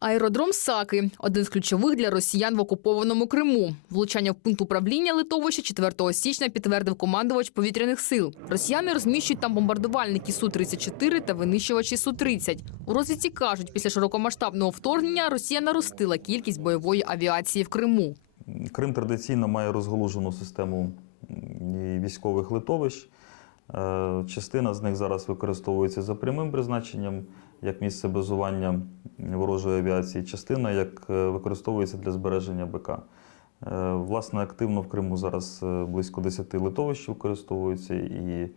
Аеродром Саки один з ключових для росіян в окупованому Криму. Влучання в пункт управління литовища 4 січня підтвердив командувач повітряних сил. Росіяни розміщують там бомбардувальники су 34 та винищувачі су 30 У розвідці кажуть, після широкомасштабного вторгнення Росія наростила кількість бойової авіації в Криму. Крим традиційно має розголужену систему військових литовищ. Е, Частина з них зараз використовується за прямим призначенням як місце базування ворожої авіації, частина як е, використовується для збереження БК. Е, Власне, активно в Криму зараз е, близько 10 литовищ використовуються, і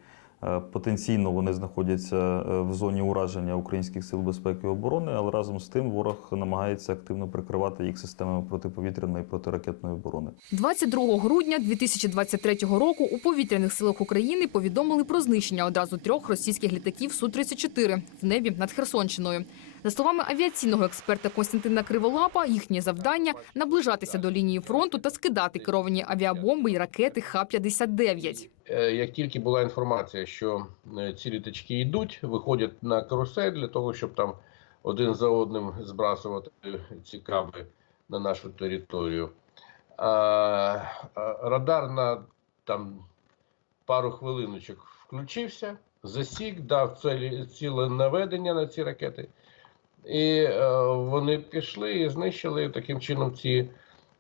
потенційно вони знаходяться е, в зоні ураження українських сил безпеки і оборони, але разом з тим ворог намагається активно прикривати їх системами протиповітряної і протиракетної оборони. 22 грудня 2023 року у повітряних силах України повідомили про знищення одразу трьох російських літаків Су-34 в небі над Херсонщиною. За словами авіаційного експерта Костянтина Криволапа, їхнє завдання наближатися до лінії фронту та скидати керовані авіабомби і ракети Х-59. Е, Як тільки була інформація, що е, ці літачки йдуть, виходять на карусель для того, щоб там один за одним збрасувати ці каби на нашу територію. А, радар на там пару хвилиночок включився, засік, дав ціле наведення на ці ракети. І е, вони пішли і знищили таким чином ці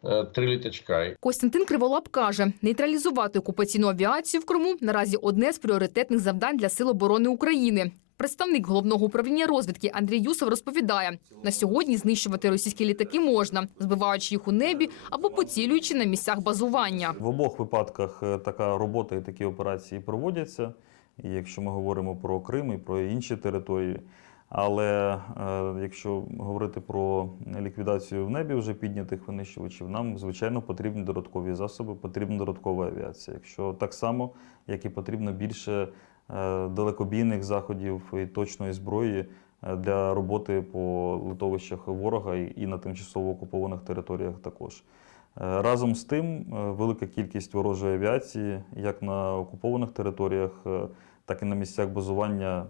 е, три літачка. Костянтин Криволап каже, нейтралізувати окупаційну авіацію в Криму наразі одне з пріоритетних завдань для Сил оборони України. Представник головного управління розвідки Андрій Юсов розповідає, на сьогодні знищувати російські літаки можна, збиваючи їх у небі або поцілюючи на місцях базування. В обох випадках е, така робота і такі операції проводяться. І якщо ми говоримо про Крим і про інші території. Але е, якщо говорити про ліквідацію в небі вже піднятих винищувачів, нам звичайно потрібні додаткові засоби, потрібна додаткова авіація. Якщо так само, як і потрібно більше е, далекобійних заходів і точної зброї е, для роботи по литовищах ворога і на тимчасово окупованих територіях також. Разом з тим, велика кількість ворожої авіації, як на окупованих територіях, так і на місцях базування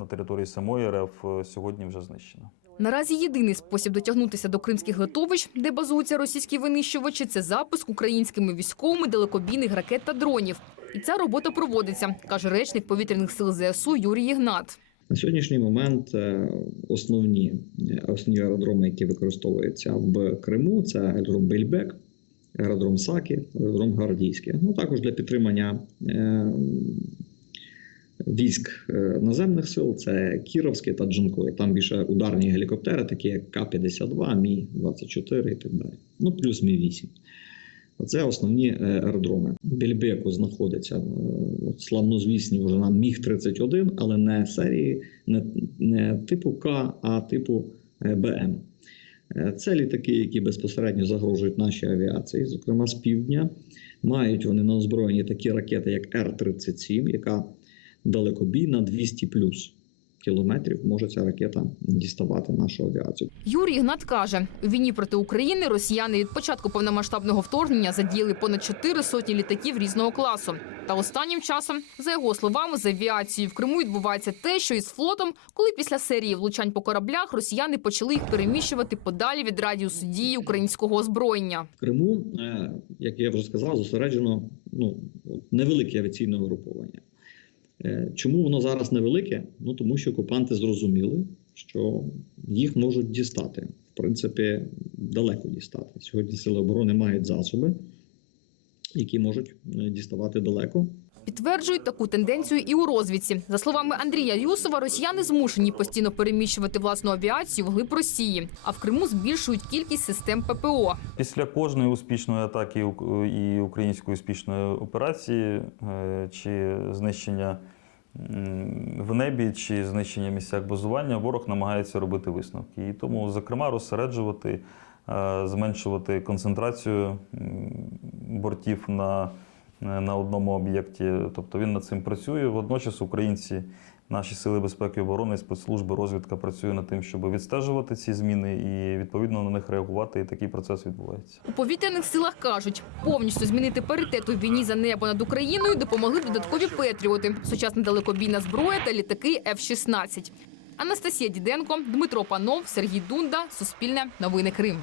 на території самої РФ е, сьогодні вже знищена. Наразі єдиний спосіб дотягнутися до кримських литовищ, де базуються російські винищувачі, це запуск українськими військовими далекобійних ракет та дронів. І ця робота проводиться, каже речник повітряних сил ЗСУ Юрій Ігнат. На сьогоднішній момент е, основні, е, основні аеродроми, які використовуються в Криму, це аеродром Бельбек, аеродром Сакі, аеродром Гвардійський. Ну також для підтримання військ е, наземних сил це Кіровський та Джанкой. Там більше ударні гелікоптери, такі як К-52, Мі 24 і так далі. Ну плюс Мі 8 Оце основні е, аеродроми. В Бельбеку знаходиться е, славнозвісні вже нам Міг 31, але не серії, не, не типу К, а типу БМ. Це літаки, які безпосередньо загрожують нашій авіації, зокрема з півдня. Мають вони на озброєнні такі ракети, як Р-37, яка далекобійна 200 плюс кілометрів може ця ракета діставати нашу авіацію. Юрій Ігнат каже, у війні проти України росіяни від початку повномасштабного вторгнення задіяли понад чотири сотні літаків різного класу. Та останнім часом, за його словами, з авіацією в Криму відбувається те, що із флотом, коли після серії влучань по кораблях росіяни почали їх переміщувати подалі від радіусу дії українського озброєння. В Криму, е, як я вже сказав, зосереджено ну, невелике авіаційне угруповання. Е, Чому воно зараз невелике? Ну тому що окупанти зрозуміли, що їх можуть дістати. В принципі, далеко дістати. Сьогодні сили оборони мають засоби, які можуть е, діставати далеко. Підтверджують таку тенденцію і у розвідці. За словами Андрія Юсова, росіяни змушені постійно переміщувати власну авіацію вглиб Росії, а в Криму збільшують кількість систем ППО. Після кожної успішної атаки і української успішної операції е, чи знищення в небі, чи знищення в місцях базування, ворог намагається робити висновки. І тому, зокрема, розсереджувати, е, зменшувати концентрацію бортів на, на одному об'єкті. Тобто він над цим працює. Водночас українці. Наші сили безпеки і оборони, спецслужби, розвідка працює над тим, щоб відстежувати ці зміни і відповідно на них реагувати. І такий процес відбувається. У повітряних силах кажуть, повністю змінити паритет у війні за небо над Україною допомогли додаткові петріоти, сучасна далекобійна зброя та літаки F-16. Анастасія Діденко, Дмитро Панов, Сергій Дунда, Суспільне, Новини Крим.